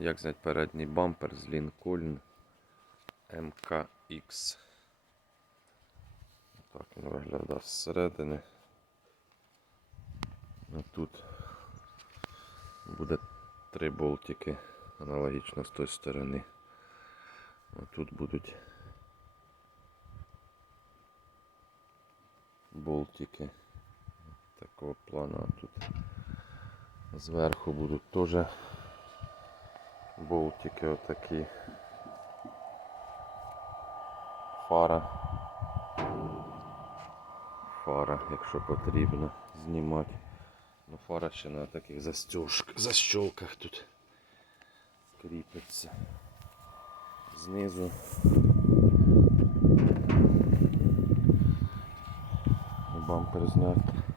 Як зняти передній бампер з Lincoln MKX. Так він виглядає зсередини. А тут буде три болтики аналогічно з тої сторони. Тут будуть болтики такого плана. А Тут зверху будуть теж болтики отакі. Фара. Фара, якщо потрібно знімати. Ну фара ще на таких защолках тут кріпиться. Знизу. Бампер зняти.